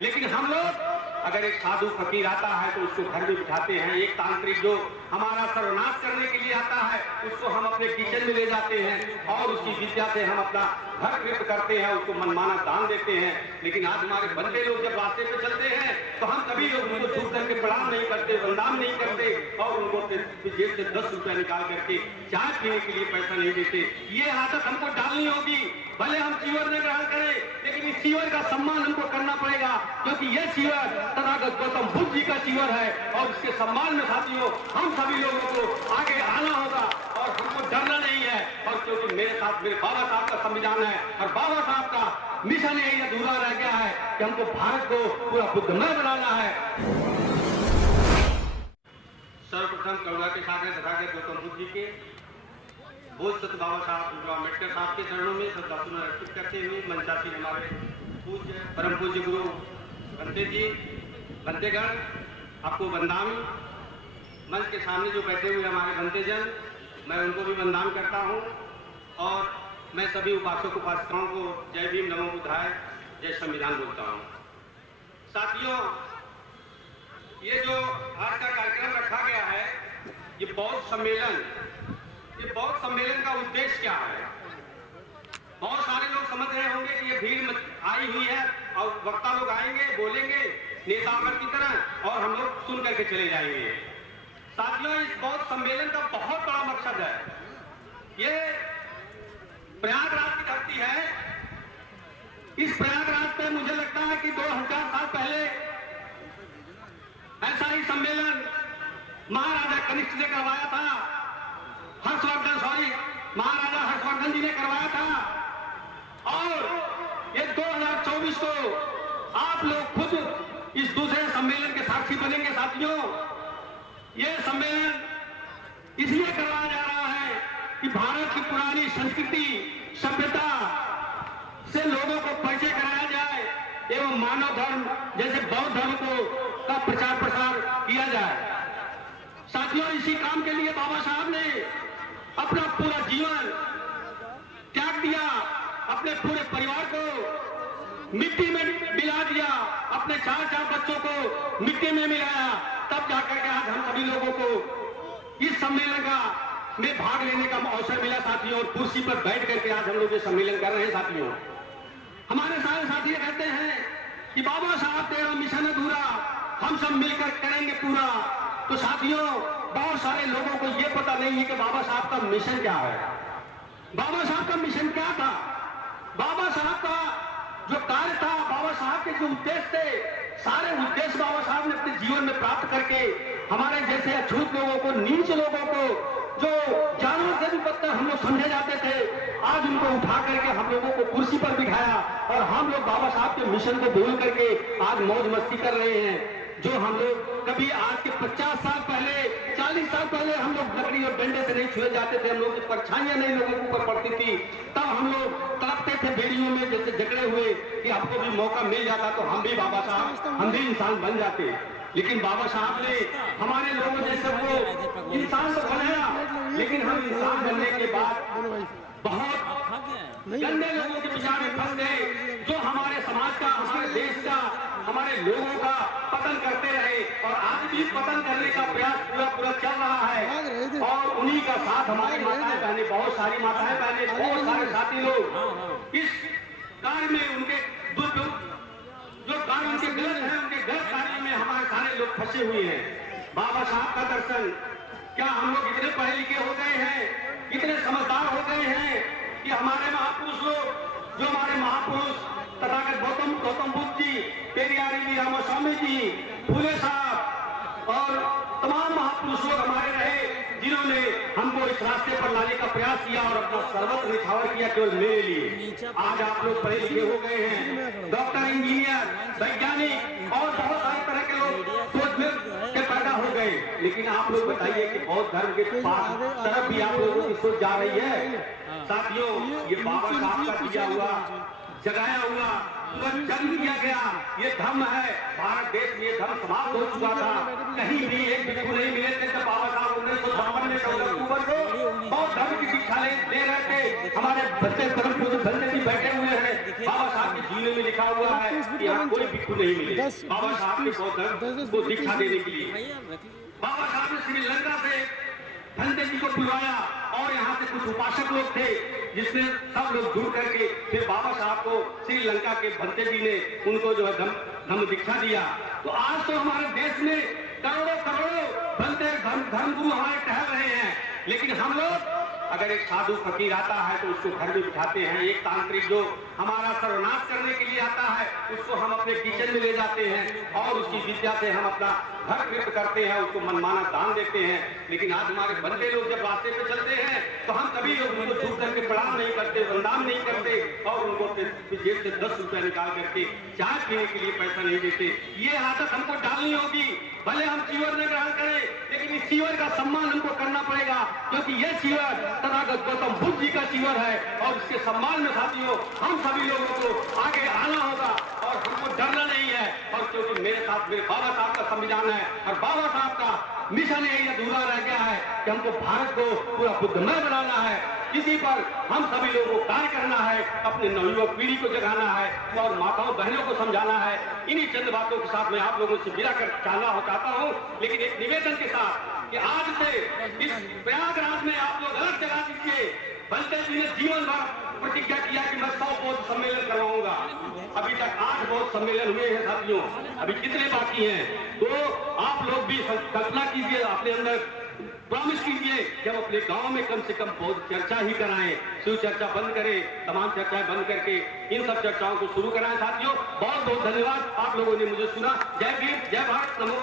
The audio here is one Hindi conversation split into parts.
लेकिन हम लोग अगर एक साधु फकीर आता है तो उसको घर में बिठाते हैं। एक तांत्रिक जो हमारा सर्वनाश करने के लिए आता है उसको हम अपने किचन में ले जाते हैं और उसकी विद्या से हम अपना घर कृत करते हैं, उसको मनमाना दान देते हैं। लेकिन आज हमारे बंदे लोग जब रास्ते पे चलते हैं तो हम कभी उनको झुक करके प्रणाम नहीं करते, वंदन नहीं करते और उनको जेब से 10 रुपया निकाल करके चाय पीने के लिए पैसा नहीं देते। ये आदत हमको डालनी होगी। भले हम चीवर में ग्रहण करें लेकिन इस चीवर का सम्मान हमको करना पड़ेगा, क्योंकि यह चीवर तथागत गौतम बुद्ध जी का चीवर है और इसके सम्मान में साथियों हम सभी लोगों को आगे आना होगा और हमको डरना नहीं है। और क्योंकि मेरे साथ मेरे बाबा साहब का संविधान है और बाबा साहब का मिशन यही अधूरा रह गया है कि हमको भारत को पूरा बुद्धमय बनाना है। सर्वप्रथम करुणा के सागर तथागत गौतम बुद्ध जी के बोध सत बाबा साहब जो अम्बेडकर साहब के चरणों में श्रद्धासुमन अर्पित करते हुए मंचासीन हमारे पूज्य परम पूज्य गुरु बंते जी बंतेगण आपको वंदन। मंच के सामने जो बैठे हुए हमारे बंतेजन, मैं उनको भी वंदन करता हूँ और मैं सभी उपासक उपासिकाओं को जय भीम नमो बुद्धाय जय संविधान बोलता हूँ। साथियों, ये जो आज का कार्यक्रम रखा गया है ये बौद्ध सम्मेलन, ये बौद्ध सम्मेलन का उद्देश्य क्या है? बहुत सारे लोग समझ रहे होंगे कि ये भीड़ आई हुई है और वक्ता लोग आएंगे बोलेंगे नेताओं की तरह और हम लोग सुन करके चले जाएंगे। साथियों, इस बौद्ध सम्मेलन का बहुत बड़ा मकसद है। ये प्रयागराज की धरती है। इस प्रयागराज पे मुझे लगता है कि 2000 साल पहले ऐसा ही सम्मेलन महाराजा कनिष्ठ ने करवाया था। महाराजा हर्षवर्धन जी ने करवाया था और ये 2024 को आप लोग खुद इस दूसरे सम्मेलन के साक्षी बनेंगे। साथियों, ये सम्मेलन इसलिए करवाया जा रहा है कि भारत की पुरानी संस्कृति सभ्यता से लोगों को परिचय कराया जाए एवं मानव धर्म जैसे बौद्ध धर्म का प्रचार प्रसार किया जाए। साथियों, इसी काम के लिए बाबा साहब ने अपना पूरा जीवन त्याग दिया, अपने पूरे परिवार को मिट्टी में मिला दिया, अपने 4 बच्चों को मिट्टी में मिलाया, तब जाकर के आज हम सभी लोगों को इस सम्मेलन का में भाग लेने का अवसर मिला। साथियों, और कुर्सी पर बैठ करके आज हम लोग ये सम्मेलन कर रहे हैं। साथियों, हमारे सारे साथी कहते हैं कि बाबा साहब तेरा मिशन अधूरा, हम सब मिलकर करेंगे पूरा। तो साथियों, बहुत सारे लोगों को यह पता नहीं है कि बाबा साहब का मिशन क्या है। बाबा साहब का मिशन क्या था? बाबा साहब का जो कार्य था, बाबा साहब के जो उद्देश्य थे, सारे उद्देश्य बाबा साहब ने अपने जीवन में प्राप्त करके हमारे जैसे अछूत लोगों को, नीच लोगों को, जो जानवर से भी बदतर हम लोग समझे जाते थे, आज उनको उठा करके हम लोगों को कुर्सी पर बिठाया और हम लोग बाबा साहब के मिशन को बोल करके आज मौज मस्ती कर रहे हैं। जो हम लोग कभी आज के 50 साल पहले, 40 साल पहले हम लोग लकड़ी और डंडे से नहीं छुए जाते थे, हम लोग की परछाइयां नहीं लोगों के ऊपर पड़ती थी, तब हम लोग तड़पते थे बेड़ियों में जैसे जकड़े हुए कि हमको भी मौका मिल जाता तो हम भी बाबा साहब, हम भी इंसान बन जाते। लेकिन बाबा साहब ने हमारे लोगों जैसे वो इंसान तो बनाया, लेकिन हम इंसान बनने के बाद बहुत गंदे लोगों के विचार में फंस गए, जो हमारे समाज का, हमारे देश का, हमारे लोगों का पतन करते रहे और आज भी पतन करने का प्रयास पूरा चल रहा है। और उन्हीं का साथ हमारी माताएं बहने, बहुत सारी माताएं बहने, बहुत सारे साथी लोग इस कार्य में उनके जो कार्य उनके गलत है, उनके गलत कार्य में हमारे सारे लोग फंसे हुए हैं। बाबा साहब का दर्शन, क्या हम लोग इतने पढ़े लिखे हो गए हैं, इतने समझदार हो गए हैं कि हमारे महापुरुष लोग, जो हमारे महापुरुष तथागत गौतम बुद्ध जी, पेरियारी रामास्वामी जी, फूले साहब और तमाम महापुरुष लोग हमारे रहे, जिन्होंने हमको इस रास्ते पर लाने का प्रयास किया और अपना सर्वत्र निछावर किया केवल मेरे लिए। आज आप लोग पढ़े लिखे हो गए हैं, डॉक्टर, इंजीनियर, वैज्ञानिक और बहुत सारे तरह के लोग सोच के पैदा हो गए, लेकिन आप लोग बताइए कि बौद्ध धर्म के पास तरफ भी आप लोगों की सोच जा रही है? साथियों, ये बाबा साहब का दिया हुआ, जगाया हुआ जन्म दिया गया, ये धर्म है। भारत देश में ये धर्म समाप्त हो चुका था, कहीं भी एक भिक्षु नहीं मिले थे। जब बाबा साहब 1956 में 14 अक्टूबर को बौद्ध धर्म की दीक्षा ले रहे थे, हमारे बच्चे धर्म को धन्य जी बैठे हुए हैं। बाबा साहब के जीने में लिखा हुआ है कि यहाँ कोई भिक्षु नहीं मिले बाबा साहब के बौद्ध धर्म को दीक्षा देने के लिए। बाबा साहब ने श्रीलंका से धनते जी को बुलवाया और यहाँ से कुछ उपासक लोग थे जिसने सब लोग जुड़ करके फिर बाबा साहब को श्रीलंका के भंते जी ने उनको जो है धर्म दीक्षा दिया। तो आज तो हमारे देश में करोड़ों करोड़ों भंते धर्म गुरु हमारे टहल रहे हैं, लेकिन हम लोग अगर एक साधु फकीर आता है तो उसको घर में बिठाते हैं। एक तांत्रिक जो हमारा सर्वनाश करने के लिए आता है उसको हम अपने किचन में ले जाते हैं और उसकी विद्या से हम अपना घर कृत करते हैं, उसको मनमाना दान देते हैं। लेकिन आज हमारे बंदे लोग जब रास्ते पे चलते हैं तो हम कभी उनको झुक करके प्रणाम नहीं करते, वंदन नहीं करते और उनको जेब से 10 रुपया निकाल करके चाय पीने के लिए पैसा नहीं देते। ये आदत हमको डालनी होगी। भले हम चीवर न ग्रहण करें, लेकिन इस चीवर का सम्मान हमको करना पड़ेगा, क्योंकि ये चीवर तथागत गौतम बुद्ध जी का चीवर है और इसके सम्मान में साथियों हम सभी लोगों को आगे आना होगा और हमको डरना नहीं है। और क्योंकि मेरे साथ मेरे बाबा साहब का संविधान है और बाबा साहब का मिशन यही अधूरा रह गया है कि हमको भारत को पूरा बुद्धमय बनाना है। इसी पर हम सभी लोगों को कार्य करना है, अपने नवयुवक पीढ़ी को जगाना है और माताओं बहनों को समझाना है। इन्हीं चंद बातों के साथ मैं आप लोगों से विदा कर चाहता हूँ, लेकिन एक निवेदन के साथ कि आज से इस प्रयागराज में आप लोग अलग जगा दीजिए। बलते जी ने जीवन भर प्रतिज्ञा किया कि मैं 100 बौद्ध सम्मेलन करवाऊंगा। अभी तक 8 बौद्ध सम्मेलन हुए हैं साथियों, अभी कितने बाकी हैं? तो आप लोग भी कल्पना कीजिए, अपने अंदर प्रॉमिस कीजिए कि हम अपने गांव में कम से कम बौद्ध चर्चा ही कराएं। शिव चर्चा बंद करें, तमाम चर्चाएं बंद करके इन सब चर्चाओं को शुरू कराएं साथियों। बहुत बहुत धन्यवाद, आप लोगों ने मुझे सुना। जय भीम, जय भारत, नमो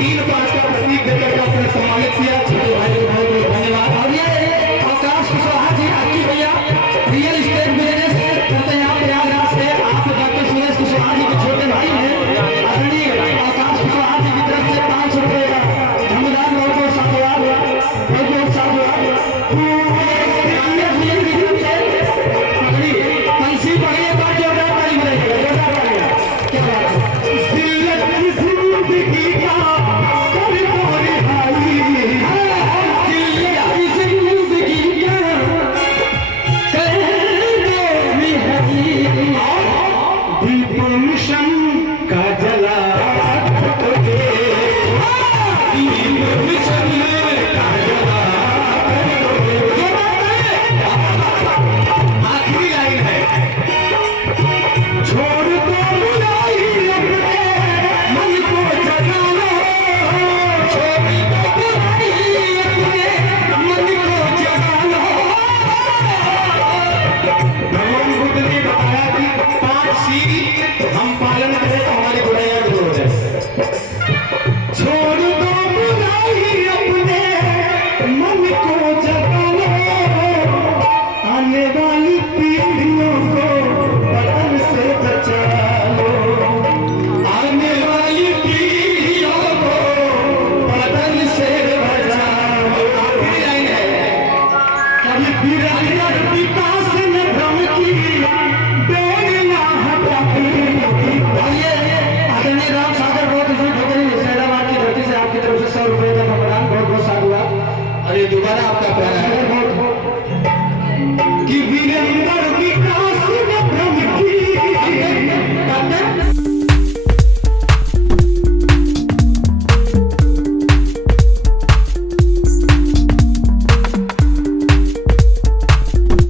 3